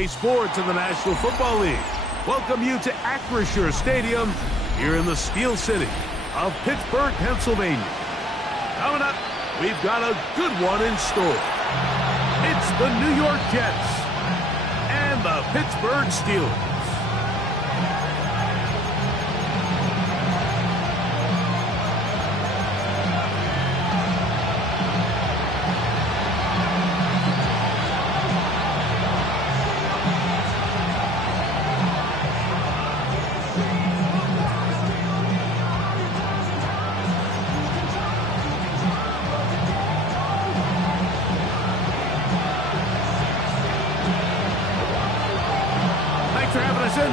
EA Sports in the National Football League welcome you to Acrisure Stadium here in the Steel City of Pittsburgh, Pennsylvania. Coming up, we've got a good one in store. It's the New York Jets and the Pittsburgh Steelers.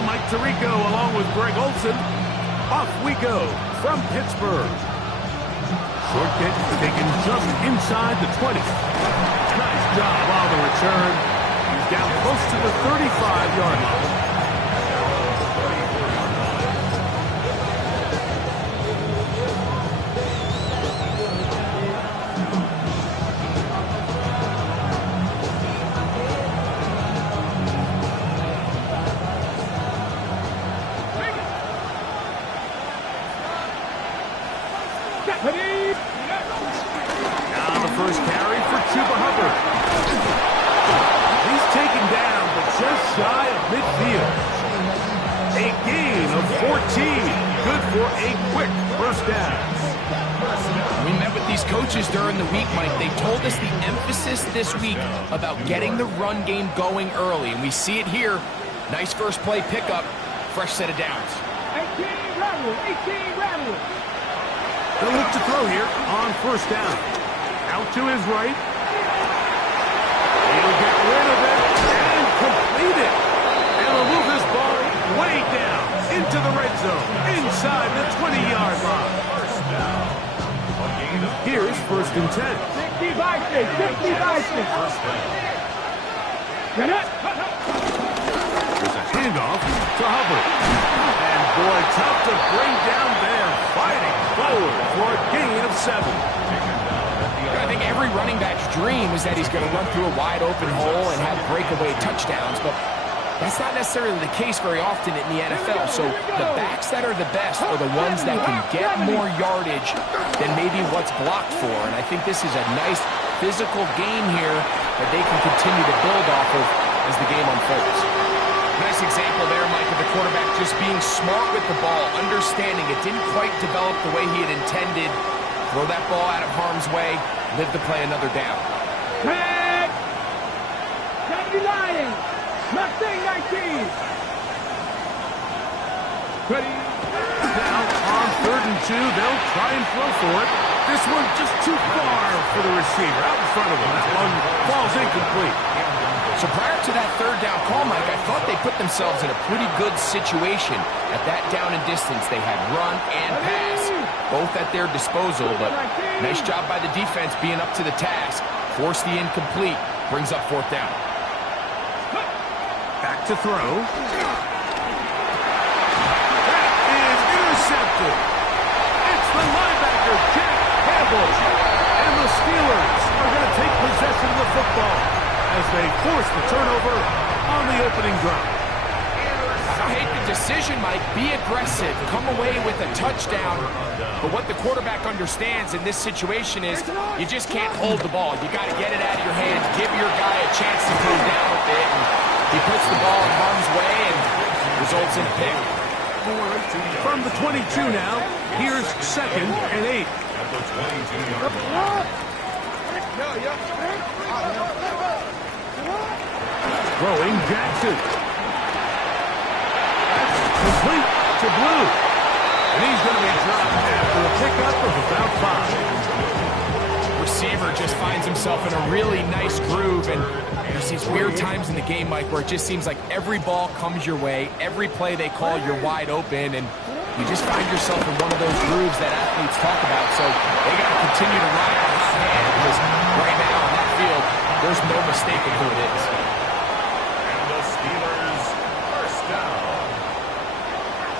Mike Tirico along with Greg Olson. Off we go from Pittsburgh. Short kick taken just inside the 20. Nice job on the return. He's down close to the 35-yard line. Now the first carry for Chuba Hubbard. He's taken down, but just shy of midfield. A gain of 14. Good for a quick first down. We met with these coaches during the week, Mike. They told us the emphasis this week about getting the run game going early, and we see it here. Nice first play pickup, fresh set of downs. 18 rattle. They'll look to throw here on first down. Out to his right. He'll get rid of it and complete it. And will move this ball way down into the red zone, inside the 20-yard line. Here's first and 10. 65 six. Get it. There's a handoff to Hubbard. And boy, tough to bring down there. Fighting forward for a gain of 7. I think every running back's dream is that he's going to run through a wide open hole and have breakaway touchdowns, but that's not necessarily the case very often in the NFL. So the backs that are the best are the ones that can get more yardage than maybe what's blocked for. And I think this is a nice physical game here that they can continue to build off of as the game unfolds. Nice example there, Mike, of the quarterback just being smart with the ball, understanding it didn't quite develop the way he had intended. Throw that ball out of harm's way, live to play another down. Tag! Can't be lying. Nothing 19. Ready? Now on 3rd and 2, they'll try and throw for it. This one just too far for the receiver out in front of him. That one falls incomplete. So prior to that third down call, Mike, I thought they put themselves in a pretty good situation. At that down and distance, they had run and pass, both at their disposal, but nice job by the defense being up to the task. Force the incomplete, brings up 4th down. Back to throw. That is intercepted. It's the linebacker, Jack Campbell. And the Steelers are going to take possession of the football as they force the turnover on the opening drive. I hate the decision, Mike. Be aggressive. Come away with a touchdown. But what the quarterback understands in this situation is you just can't hold the ball. You got to get it out of your hands. Give your guy a chance to come down with it. And he puts the ball in harm's way and results in a pick. From the 22 now, here's 2nd and 8. Throwing Jackson. That's complete to Blue. And he's going to be dropped after a pickup of about 5. Receiver just finds himself in a really nice groove, and there's these weird times in the game, Mike, where it just seems like every ball comes your way, every play they call, you're wide open, and you just find yourself in one of those grooves that athletes talk about. So they got to continue to ride the hot hand, because right now on that field, there's no mistaking who it is. And the Steelers, first down.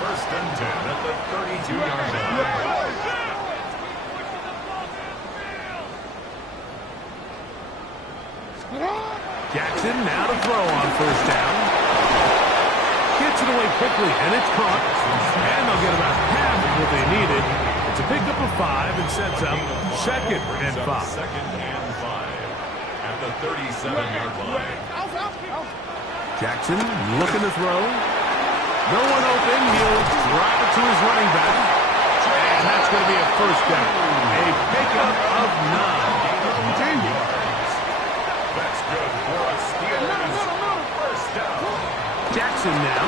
1st and 10 at the 32-yard line. Jackson now to throw on first down. Gets it away quickly, and it's caught. And they'll get about half of what they needed. It's a pickup of 5 and sets up 2nd and 5. 2nd and 5 at the 37-yard line. Jackson looking to throw. No one open. He'll drive it to his running back. And that's going to be a first down. A pickup of 9. That's good for a Steelers first down. Jackson now.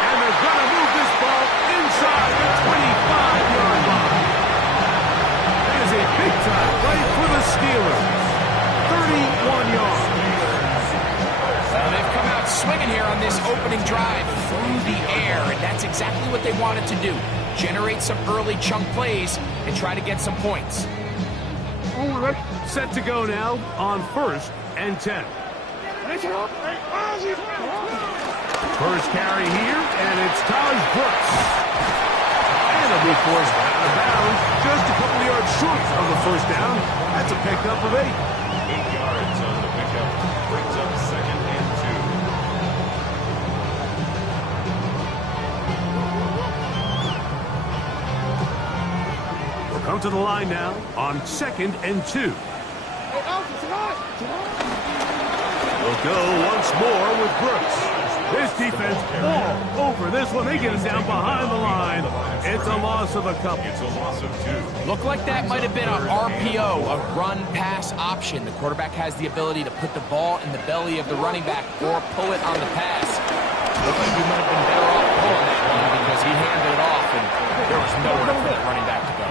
And they're going to move this ball inside the 25-yard line. That is a big-time play for the Steelers. 31 yards. Well, they've come out swinging here on this opening drive through the air, and that's exactly what they wanted to do. Generate some early chunk plays and try to get some points. Set to go now on 1st and 10. First carry here, and it's Taj Brooks. And he'll be forced out of bounds just a couple of yards short of the first down. That's a pickup of 8. 8 yards on the pickup. Brings up 2nd and 2. We'll come to the line now on 2nd and 2. We'll go once more with Brooks. This defense all over this one. They get it down behind the line. It's a loss of a couple. It's a loss of 2. Looked like that might have been an RPO, a run-pass option. The quarterback has the ability to put the ball in the belly of the running back or pull it on the pass. Looked like he might have been better off pulling that one because he handed it off, and there was nowhere for that running back to go.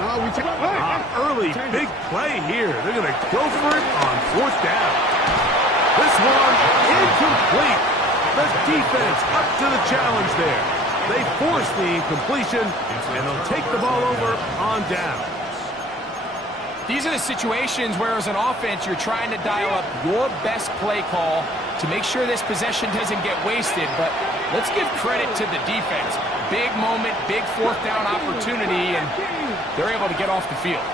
Early big play here. They're going to go for it on 4th down. This one incomplete. The defense up to the challenge there. They force the incompletion, and they'll take the ball over on down. These are the situations where, as an offense, you're trying to dial up your best play call to make sure this possession doesn't get wasted. But let's give credit to the defense. Big moment, big 4th down opportunity, and they're able to get off the field.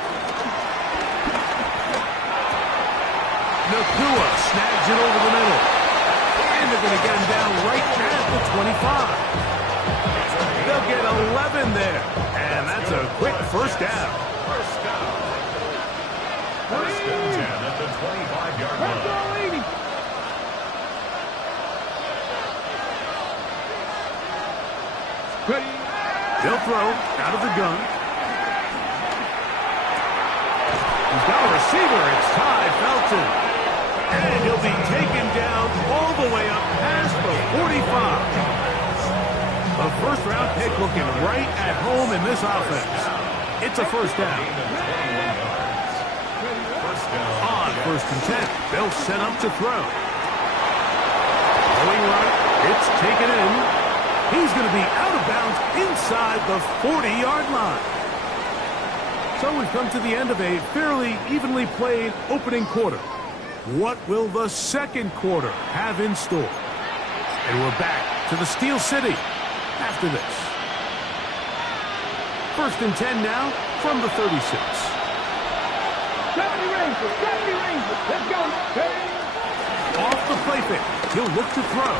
Nakua snags it over the middle. And they're going to get him down right at the 25. They'll get 11 there. And that's a quick first down. First down. 1st and 10 at the 25-yard line. They'll throw out of the gun. He's got a receiver. It's Ty Felton. And he'll be taken down all the way up past the 45. A first-round pick looking right at home in this offense. It's a first down. On 1st and 10, they'll set up to throw. Going right, it's taken in. He's going to be out of bounds inside the 40-yard line. So we've come to the end of a fairly evenly played opening quarter. What will the second quarter have in store? And we're back to the Steel City after this. 1st and 10 now from the 36. 70 Rangers, 70 Rangers. Let's go. Off the play fake. He'll look to throw.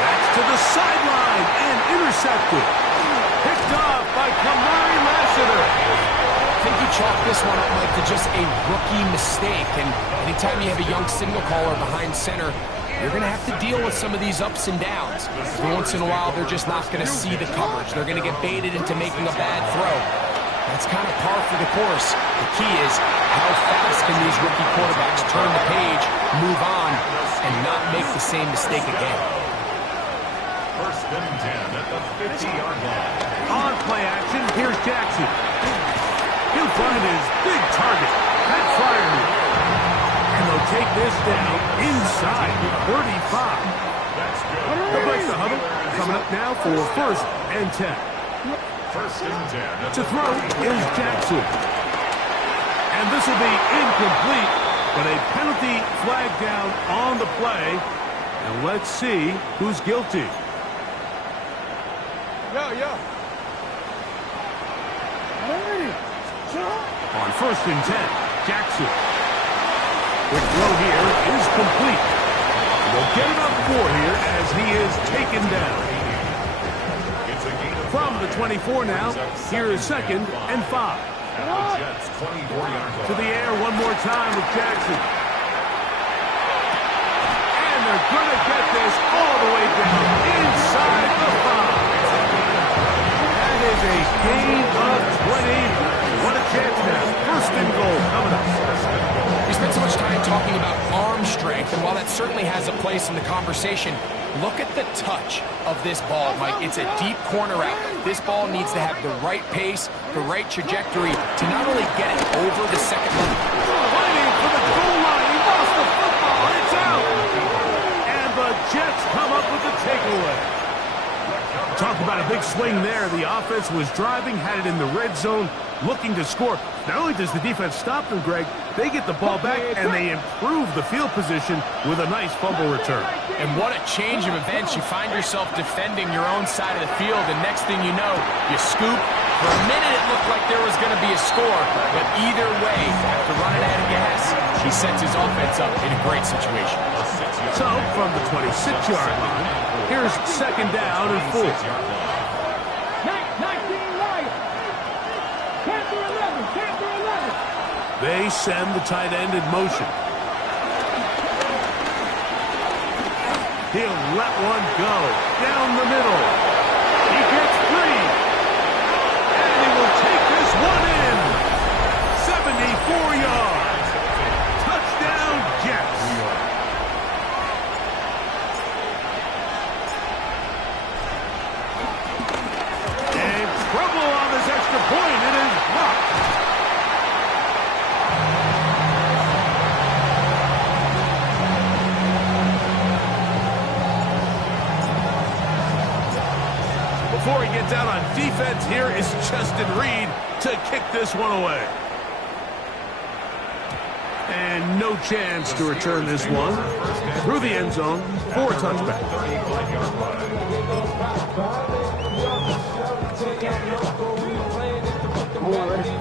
That's to the sideline and intercepted. Picked off by Kamari Lassiter. I think you chalk this one up, Mike, to just a rookie mistake. And anytime you have a young signal caller behind center, you're going to have to deal with some of these ups and downs. Every once in a while, they're just not going to see the coverage. They're going to get baited into making a bad throw. That's kind of par for the course. The key is how fast can these rookie quarterbacks turn the page, move on, and not make the same mistake again. 1st and 10 at the 50-yard line. On play action, here's Jackson. He'll find his big target, Pat Fryermuth. And they'll take this down inside the 35. That's good. They'll break the huddle. Coming up now for 1st and 10. 1st and 10 at To the throw is Jackson. And this will be incomplete, but a penalty flag down on the play. And let's see who's guilty. On 1st and 10, Jackson. Quick throw here is complete. They'll get about 4 here as he is taken down. From the 24 now, here is 2nd and 5. To the air one more time with Jackson. And they're going to get this all the way down inside the 5. That is a gain of 20. What a chance now. 1st and goal coming up. We spent so much time talking about arm strength, and while that certainly has a place in the conversation, look at the touch of this ball, Mike. It's a deep corner out. This ball needs to have the right pace, the right trajectory to not only get it over the second level. Fighting for the goal line. He lost the football. It's out. And the Jets come up with the takeaway. Talk about a big swing there. The offense was driving, had it in the red zone, looking to score. Not only does the defense stop them, Greg, they get the ball back and they improve the field position with a nice fumble return. And what a change of events. You find yourself defending your own side of the field, and next thing you know, you scoop. For a minute, it looked like there was going to be a score, but either way, after running out of gas, he sets his offense up in a great situation. So, from the 26-yard line, here's 2nd down and 4. 19 right. Panther 11. Panther 11. They send the tight end in motion. He'll let one go down the middle. He gets free. And he will take this one in. 74 yards. Touchdown, Jets. And trouble on this extra point. It is blocked. Before he gets out on defense, here is Justin Reed to kick this one away. And no chance to return this one. Through the end zone for a touchback.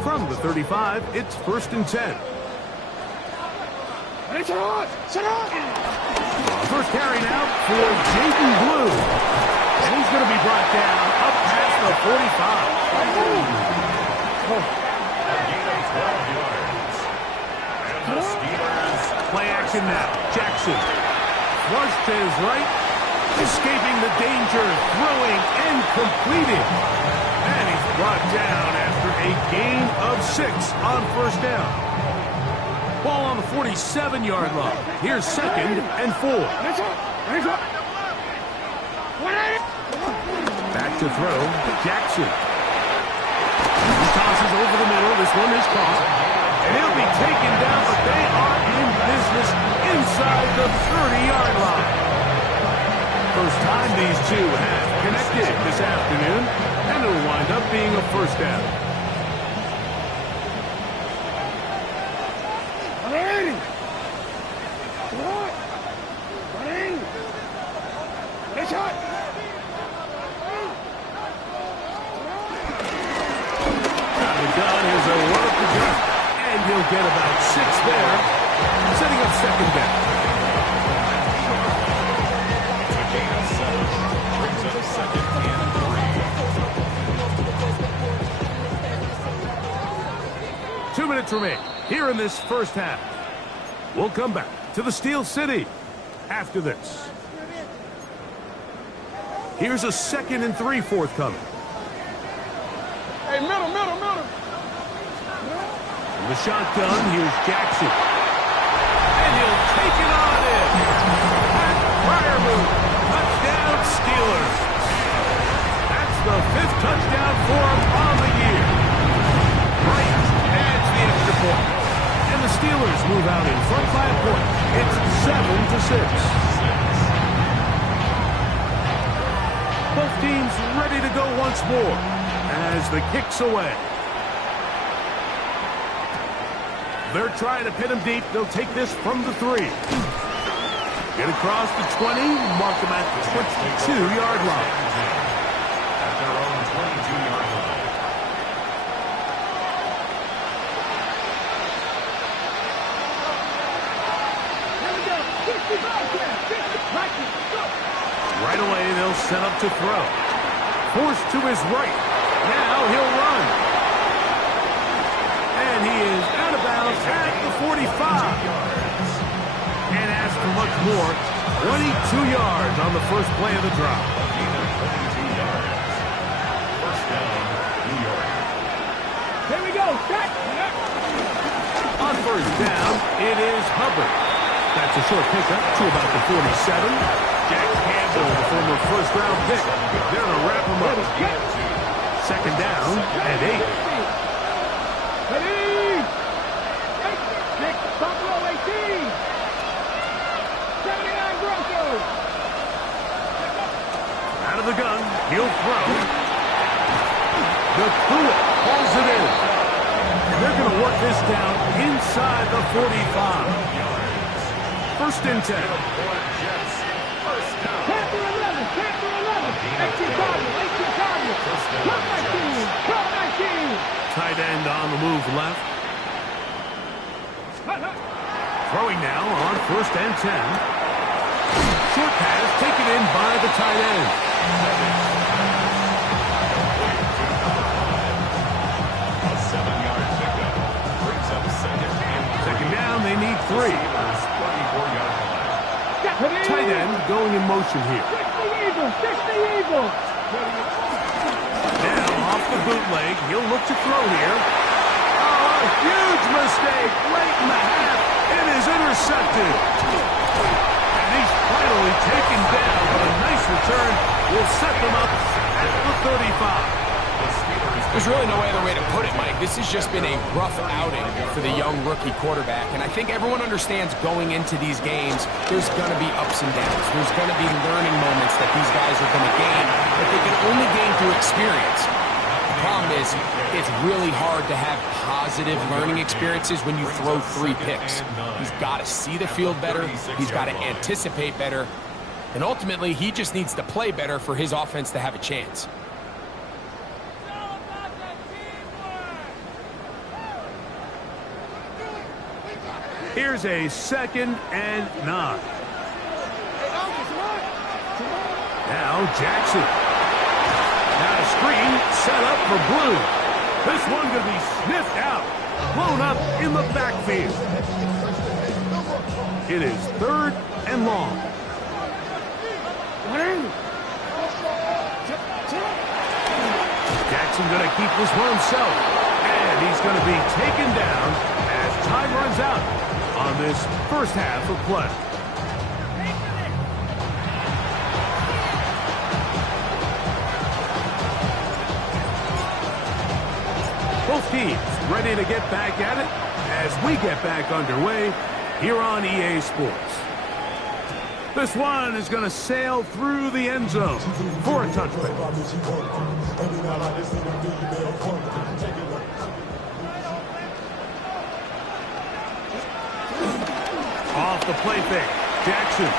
From the 35, it's 1st and 10. First carry now for Jaden Blue. And he's going to be brought down up past the 45. Play action now. Jackson. Flush to his right. Escaping the danger. Throwing and completing. And he's brought down after a gain of 6 on 1st down. Ball on the 47-yard line. Here's 2nd and 4. Back to throw, Jackson. He tosses over the middle. This one is caught. And he'll be taken down, but they are in business inside the 30-yard line. First time these two have connected this afternoon, and it'll wind up being a 1st down. He'll get about 6 there, setting up 2nd down. Gain of 7 brings up 2nd and 3. 2 minutes remain here in this first half. We'll come back to the Steel City after this. Here's a 2nd and 3 forthcoming. Hey, middle. The shotgun, here's Jackson. And he'll take it on in. Prior move. Touchdown, Steelers. That's the 5th touchdown for him on the year. Bright adds the extra point. And the Steelers move out in front by a point. It's 7-6. Both teams ready to go once more as the kick's away. They're trying to pin him deep. They'll take this from the 3. Get across the 20. Mark him at the 22-yard line. At their own 22-yard line. Right away, they'll set up to throw. Forced to his right. Now he'll run. And he is out of bounds at the 45. Can't ask for much more. 22 yards on the first play of the drive. First down, New York. Here we go. Set. On first down, it is Hubbard. That's a short pickup to about the 47. Jack Campbell, the former first-round pick. They're going to wrap him up. Second down and 8. Ready. 6, Buffalo 18. 79 Broncos. Out of the gun, he'll throw. Nakua pulls it in. And they're going to work this down inside the 45. First and 10. Panther 11. Panther 11. 18 Cardinals. 18 Cardinals. Club 19. Club 19. Tight end on the move left. Throwing now on first and 10. Short pass taken in by the tight end. A 7-yard pickup brings up Second down, they need 3. 34-yard line. Tight end going in motion here. 60 Eagles. 60 Eagles. Now off the bootleg, he'll look to throw here. Oh, a huge mistake late in the half. It is intercepted. And he's finally taken down, but a nice return will set them up at the 35. There's really no other way to put it, Mike. This has just been a rough outing for the young rookie quarterback, and I think everyone understands going into these games, there's going to be ups and downs. There's going to be learning moments that these guys are going to gain, but they can only gain through experience. The problem is, it's really hard to have positive learning experiences when you throw 3 picks. He's got to see the field better. He's got to anticipate better. And ultimately, he just needs to play better for his offense to have a chance. Here's a second and 9. Now Jackson. Now a screen set up for Blue. This one going to be sniffed out. Blown up in the backfield. It is 3rd and long. Jackson going to keep this one himself. And he's going to be taken down as time runs out on this first half of play. Both teams ready to get back at it as we get back underway here on EA Sports. This one is going to sail through the end zone for a touchback. Off the play fake, Jackson.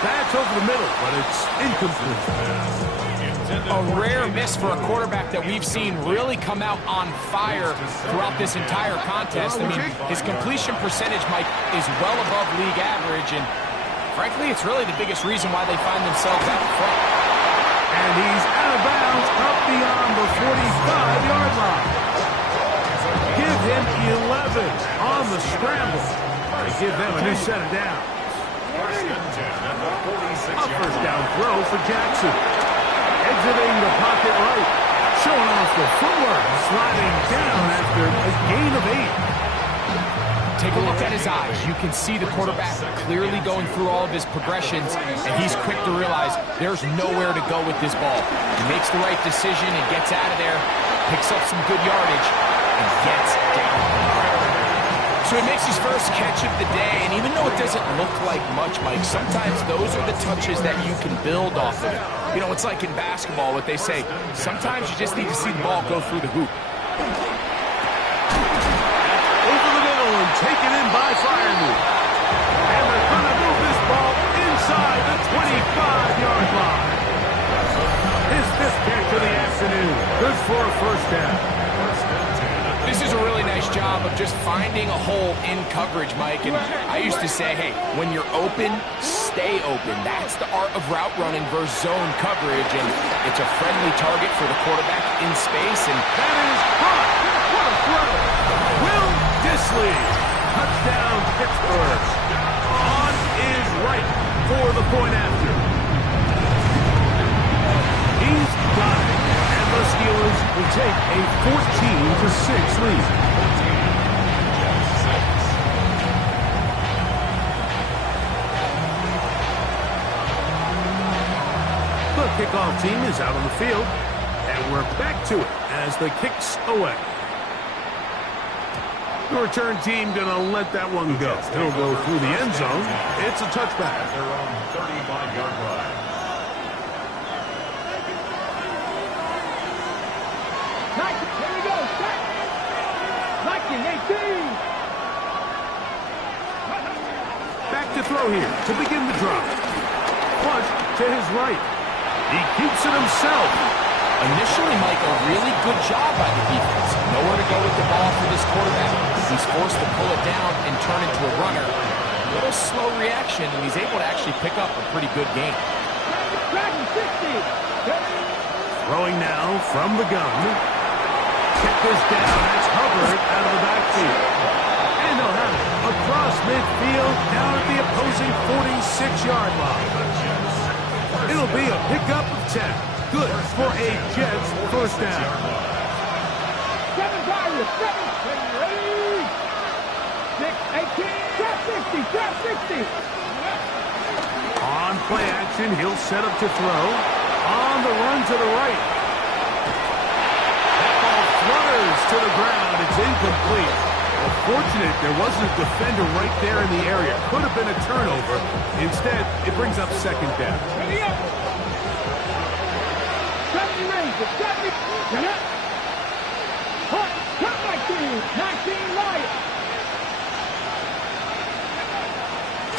That's over the middle, but it's incomplete. A rare miss for a quarterback that we've seen really come out on fire throughout this entire contest. I mean, his completion percentage, Mike, is well above league average, and frankly, it's really the biggest reason why they find themselves out front. And he's out of bounds up beyond the 45-yard line. Give him 11 on the scramble. They give them a new set of downs. A first down throw for Jackson. Exiting the pocket right. Showing off the footwork. Sliding down after a gain of 8. Take a look at his eyes. You can see the quarterback clearly going through all of his progressions, and he's quick to realize there's nowhere to go with this ball. He makes the right decision and gets out of there, picks up some good yardage, and gets down. So he makes his first catch of the day, and even though it doesn't look like much, Mike, sometimes those are the touches that you can build off of. You know, it's like in basketball, what they say, sometimes you just need to see the ball go through the hoop. Over the middle and taken in by Freiermuth. And they're going to move this ball inside the 25-yard line. His 5th catch of the afternoon. Good for a first down. This is a really nice job of just just finding a hole in coverage, Mike. And I used to say, hey, when you're open, stay open. That's the art of route running versus zone coverage. And it's a friendly target for the quarterback in space. And that is caught. What a throw. Will Dissly. Touchdown, Pittsburgh. On is right for the point after. He's got it. And the Steelers will take a 14-6 lead. The kickoff team is out on the field, and we're back to it as the kick's away. The return team going to let that one go. It'll go through the end zone. It's a touchback. At their own 35-yard line. Here we go. Set. 19-18. Back to throw here to begin the drive. Push to his right. He keeps it himself. initially, Mike, a really good job by the defense. Nowhere to go with the ball for this quarterback. He's forced to pull it down and turn into a runner. A little slow reaction, and he's able to actually pick up a pretty good game. Throwing now from the gun. Kick this down. That's Hubbard out of the backfield. And they'll have it across midfield down at the opposing 46-yard line. It'll be a pickup of 10. Good for a Jets first down. 7 drivers, 7, 6, 18, 60. On play action, he'll set up to throw. On the run to the right. That ball flutters to the ground. It's incomplete. Well, fortunate there wasn't a defender right there in the area. Could have been a turnover. Instead, it brings up second down. 70 Rangers, 70. Cut 19 Lions.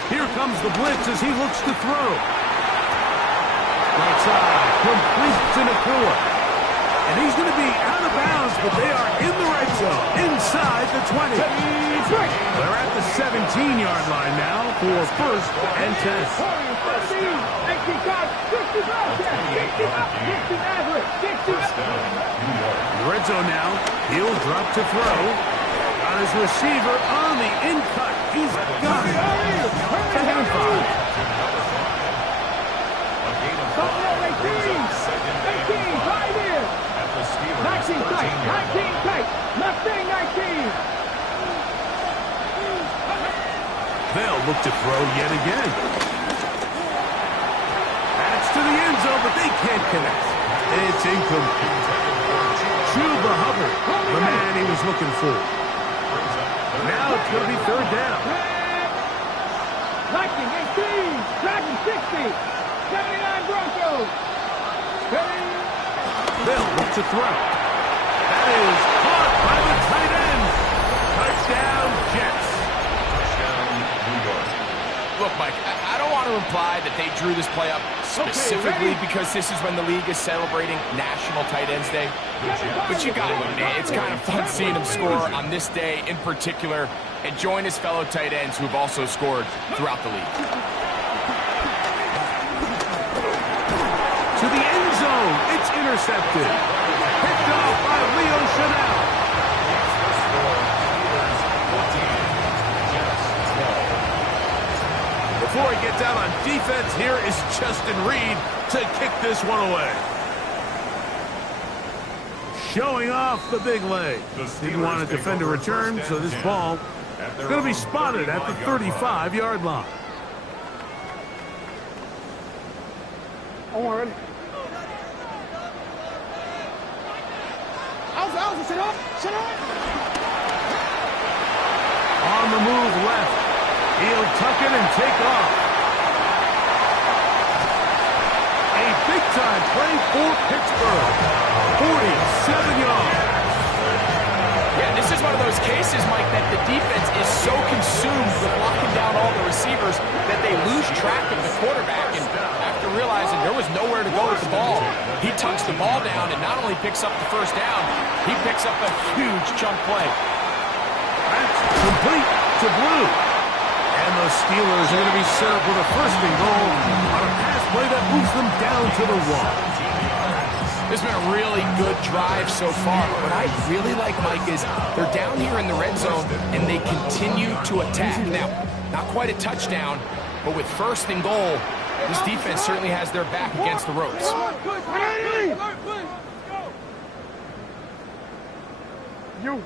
Here comes the blitz as he looks to throw. Right side, complete to Nakua. And he's going to be out of bounds, but they are in the red zone, inside the 20. They're at the 17-yard line now for first and 10. Red zone now. He'll drop to throw. Got his receiver on the in-cut. He's got it. Second and 5. They'll look to throw yet again. That's to the end zone, but they can't connect. It's incomplete. Chuba Hubbard, the man he was looking for. Now it's going to be third down. 19-18, Dragon 60, 79 Broncos. They'll look to throw. That is caught by the tight end. Touchdown, Jets. Touchdown, New York. Look, Mike, I don't want to imply that they drew this play up specifically because this is when the league is celebrating National Tight Ends Day. But you got to admit, it's kind of fun seeing him score on this day in particular and join his fellow tight ends who have also scored throughout the league. To the end zone, it's intercepted. Picked off by Leo Chanel. Before he gets out on defense, here is Justin Reed to kick this one away. Showing off the big leg. Didn't want to defend a return, so this ball is going to be spotted at the 35-yard line. On. On the move left. He'll tuck it and take off. A big-time play for Pittsburgh. 47 yards. Yeah, this is one of those cases, Mike, that the defense is so consumed with locking down all the receivers that they lose track of the quarterback. And after realizing there was nowhere to go with the ball, he tucks the ball down and not only picks up the first down, he picks up a huge chunk play. That's complete to Blue. And the Steelers are going to be set up with a first and goal on a pass play that moves them down to the 1. This has been a really good drive so far. What I really like, Mike, is they're down here in the red zone, and they continue to attack. Now, not quite a touchdown, but with first and goal, this defense certainly has their back against the ropes. You.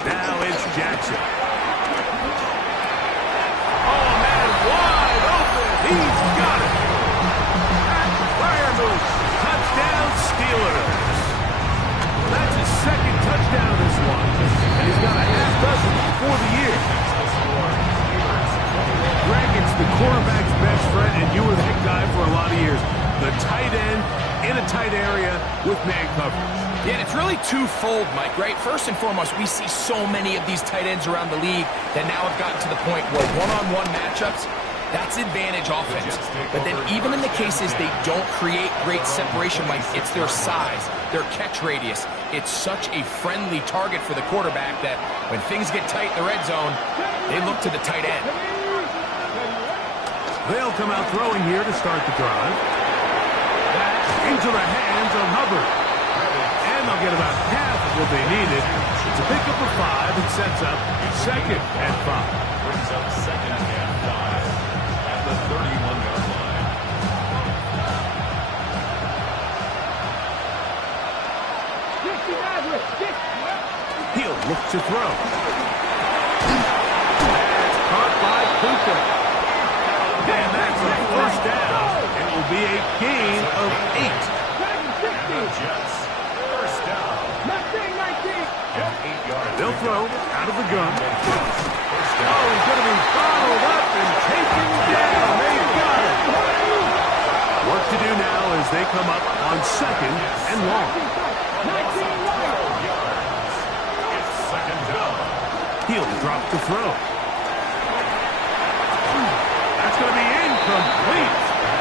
Now it's Jackson. Oh, man, wide open. He's got it. Fire moves. Touchdown, Steelers. That's his second touchdown this one. And he's got a half dozen for the year. Greg, it's the quarterback's best friend, and you were the head guy for a lot of years. The tight end in a tight area with man coverage. Yeah, and it's really twofold, Mike, right? First and foremost, we see so many of these tight ends around the league that now have gotten to the point where one-on-one matchups, that's advantage offense. But then even in the cases they don't create great separation, Mike, it's their size, their catch radius. It's such a friendly target for the quarterback that when things get tight in the red zone, they look to the tight end. They'll come out throwing here to start the drive. That's into the hands of Hubbard. And they'll get about half of what they needed. It's a pickup of 5 and sets up second and 5. Brings up second and 5 at the 31-yard line. He'll look to throw. That's caught by Cooper. And that's a first down. It will be a gain of 8. And the Jets, first down. 8-yard. They'll throw out of the gun. Oh, he's going to be followed up and taken down. They've got it. Work to do now as they come up on second and long. It's second down. He'll drop to throw. That's going to be incomplete.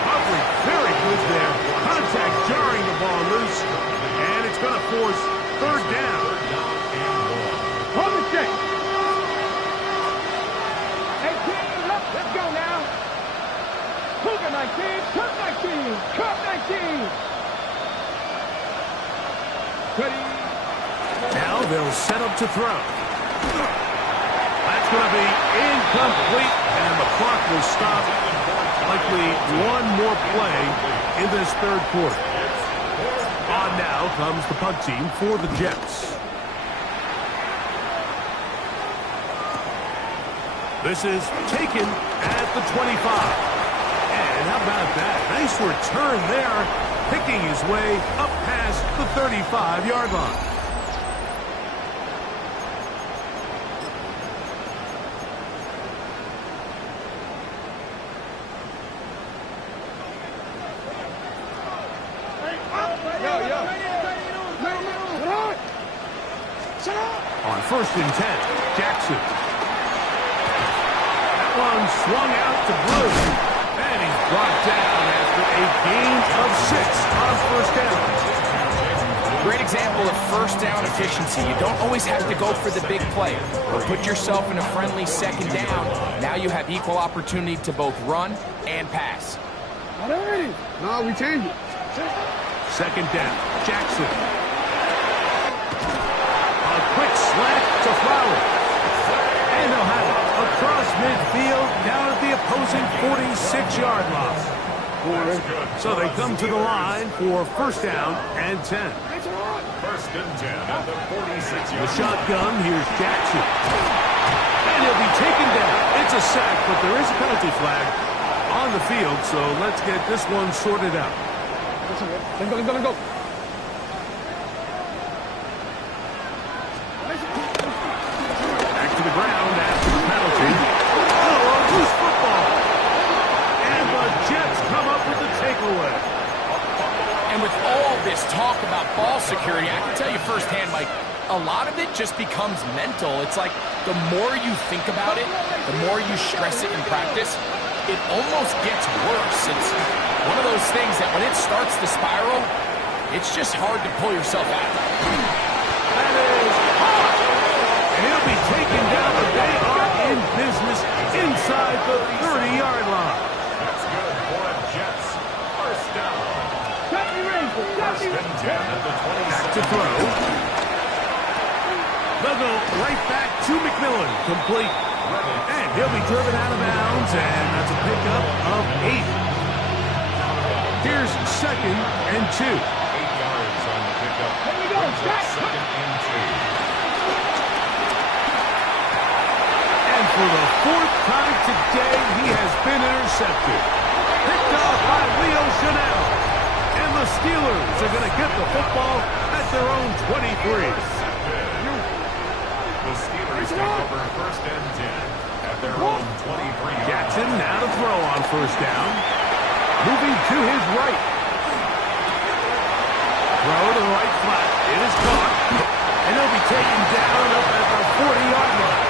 Humphrey very good there. Contact jarring the ball loose. And it's going to force third down. Hold the stick. 18, let's go now. Cougar 19, Cup 19, Cup 19. Ready. Now they'll set up to throw. That's going to be incomplete, and the clock will stop. Likely one more play in this third quarter. On now comes the punt team for the Jets. This is taken at the 25. And how about that? Nice return there, picking his way up past the 35-yard line. On first and 10, Jackson. That one swung out to Blue. And he's brought down after a gain of 6 on first down. Great example of first down efficiency. You don't always have to go for the big play, but put yourself in a friendly second down. Now you have equal opportunity to both run and pass. No, we change it. Second down, Jackson. A quick slant to Flowers. And they'll have it across midfield down at the opposing 46-yard line. So they come to the line for first down and 10. First and 10 at the 46-yard. The shotgun, here's Jackson. And he'll be taken down. It's a sack, but there is a penalty flag on the field, so let's get this one sorted out. Let's go. Back to the ground after the penalty. Oh, a loose football. And the Jets come up with the takeaway. And with all this talk about ball security, I can tell you firsthand, Mike, a lot of it just becomes mental. It's like the more you think about it, the more you stress it in practice, it almost gets worse. It's one of those things that when it starts to spiral, it's just hard to pull yourself out. That is hot. And he'll be taken down, but they are in business inside the 30-yard line. That's good for a Jets. First down. First and 10 at the 27. Back to throw. They'll go right back to McMillan. Complete. And he'll be driven out of bounds, and that's a pickup of 8. Here's 2nd and 2. 8 yards on the pickup. Here we go. Second and 2. And for the 4th time today, he has been intercepted. Picked off by Leo Chanel. And the Steelers are going to get the football at their own 23. The Steelers take over first and 10 at their own 23. Jackson now to throw on first down. Moving to his right. Throw to the right flat. It is caught. And he'll be taken down up at the 40-yard line.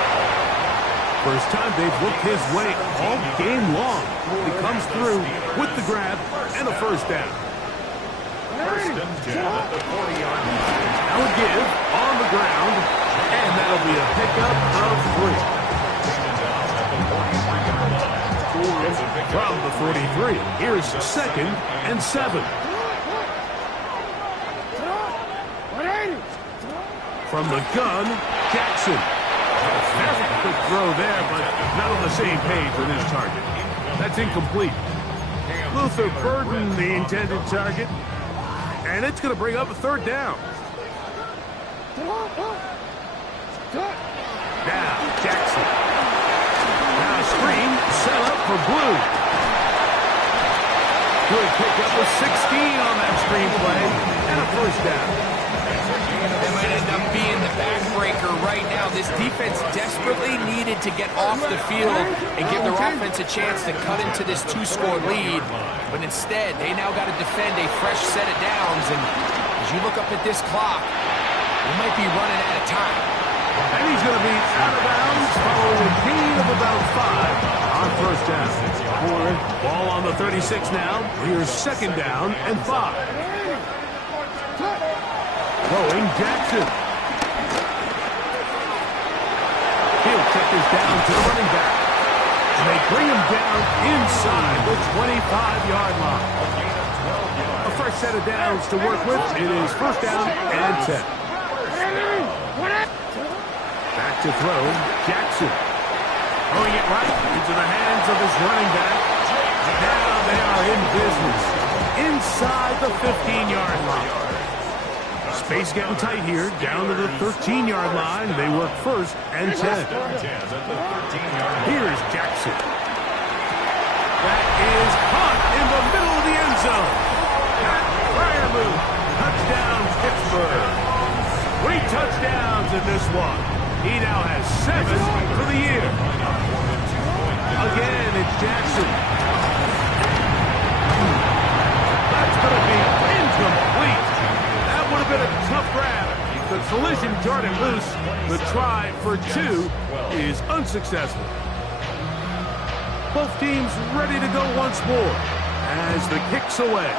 First time they've looked his way all game long. He comes through with the grab and a first down. First and 10 at the 40-yard line. Now a give on the ground, and that'll be a pickup of 3. From the 43, here's 2nd and 7. From the gun, Jackson. Very quick throw there, but not on the same page with his target. That's incomplete. Luther Burden, the intended target. And it's going to bring up a 3rd down. Now, Jackson. Now a screen set up for Blue. Good pickup with 16 on that screen play. And a first down. That might end up being the backbreaker right now. This defense desperately needed to get off the field and give their offense a chance to cut into this 2-score lead. But instead, they now got to defend a fresh set of downs. And as you look up at this clock, they might be running out of time. And he's going to be out of bounds following a gain of about 5 on first down. Ball on the 36 now. Here's 2nd down and 5. Throwing Jackson. He'll check this down to the running back. And they bring him down inside the 25-yard line. A fresh set of downs to work with. It is first down and 10. Back to throw, Jackson. Throwing it right into the hands of his running back. Now they are in business. Inside the 15-yard line. Space getting tight here, down to the 13-yard line. They work first and 10. Here's Jackson. That is caught in the middle of the end zone. Pat Freiermuth, touchdown Pittsburgh. 3 touchdowns in this one. He now has 7 for the year. Again, it's Jackson. That's going to be incomplete. That would have been a tough grab. The collision jarred it loose. The try for 2 is unsuccessful. Both teams ready to go once more as the kick's away.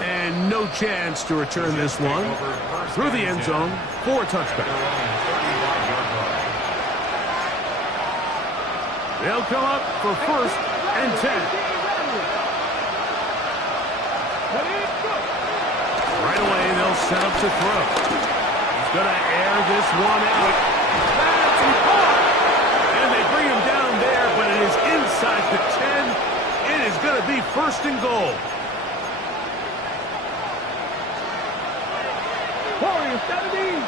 And no chance to return this one through the end zone for a touchback. They'll come up for first and 10. Right away, they'll set up to throw. He's going to air this one out. That's caught! And they bring him down there, but it is inside the 10. It is going to be first and goal. Warriors 17.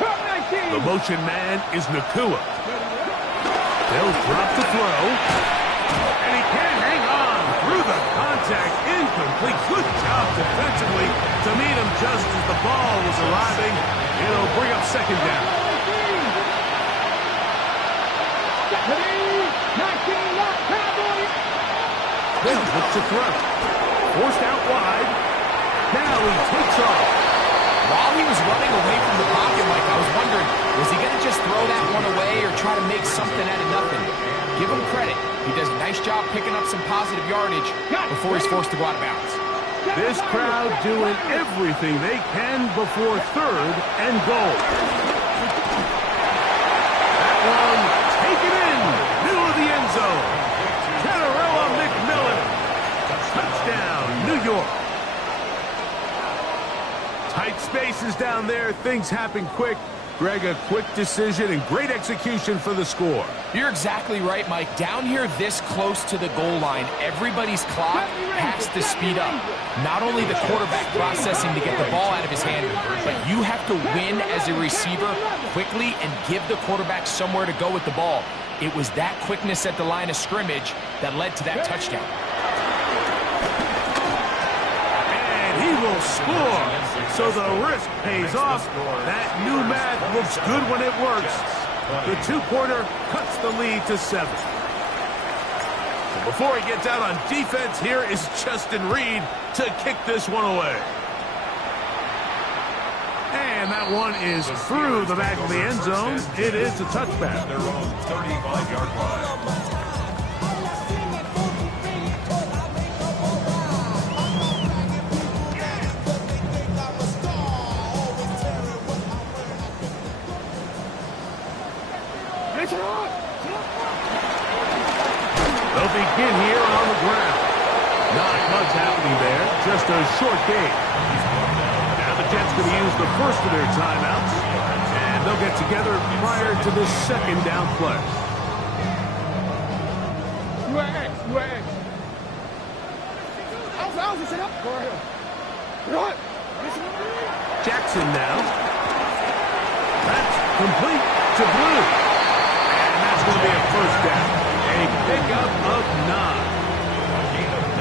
Come 19. The motion man is Nakua. They'll drop the throw. And he can't hang on through the contact. Incomplete. Good job defensively to meet him just as the ball was arriving. It'll bring up second down. 19, Cowboys. They'll look to throw. Forced out wide. Now he takes off. While he was running away from the pocket, Mike, I was wondering, was he going to just throw that one away or try to make something out of nothing? Give him credit. He does a nice job picking up some positive yardage before he's forced to go out of bounds. This crowd doing everything they can before 3rd and goal. That one taken in, middle of the end zone. Canarella McMillan. Touchdown, New York. Tight spaces down there. Things happen quick. Greg, a quick decision and great execution for the score. You're exactly right, Mike. Down here this close to the goal line, everybody's clock has to speed up. Not only the quarterback processing to get the ball out of his hand, but you have to win as a receiver quickly and give the quarterback somewhere to go with the ball. It was that quickness at the line of scrimmage that led to that touchdown. And he will score. So the risk pays off. That new math looks good when it works. The two-pointer cuts the lead to 7. So before he gets out on defense, here is Justin Reed to kick this one away. And that one is through the back of the end zone. It is a touchback. Their own 35-yard line. They'll begin here on the ground. Not much happening there. Just a short game. Now the Jets going to use the first of their timeouts. And they'll get together prior to this second down play. UAX. Alpha, set up. Go ahead. Jackson now. That's complete to Blue. And that's going to be a first down. A pickup of 9.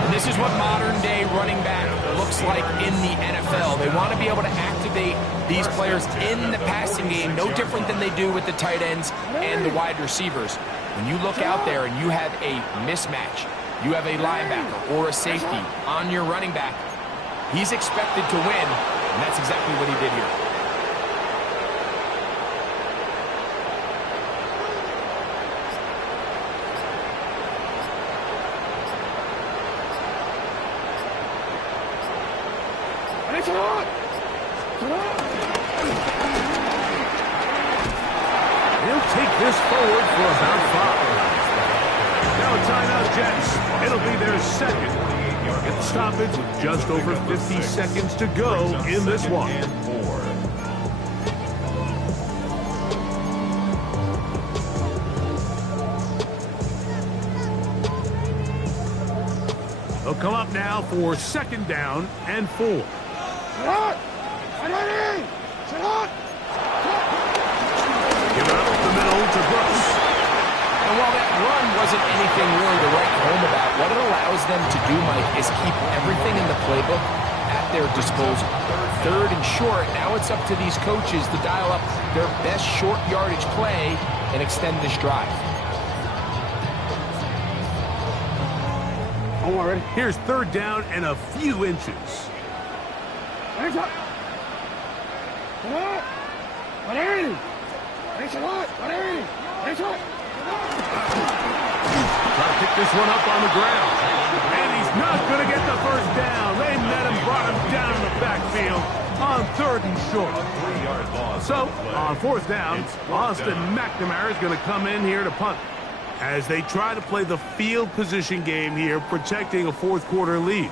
And this is what modern-day running back looks like in the NFL. They want to be able to activate these players in the passing game, no different than they do with the tight ends and the wide receivers. When you look out there and you have a mismatch, you have a linebacker or a safety on your running back, he's expected to win, and that's exactly what he did here. He'll take this forward for about 5. Now a timeout, Jets. It'll be their second. Get the stoppage with just over 50 seconds to go in this one. They'll come up now for 2nd down and 4. Give it up the middle to Brooks. And while that run wasn't anything really to write home about, what it allows them to do, Mike, is keep everything in the playbook at their disposal. 3rd and short, now it's up to these coaches to dial up their best short yardage play and extend this drive. Here's 3rd down and a few inches. Trying to pick this one up on the ground. And he's not going to get the first down. They met him, brought him down in the backfield on 3rd and short. So, on 4th down, Austin McNamara is going to come in here to punt as they try to play the field position game here, protecting a 4th quarter lead.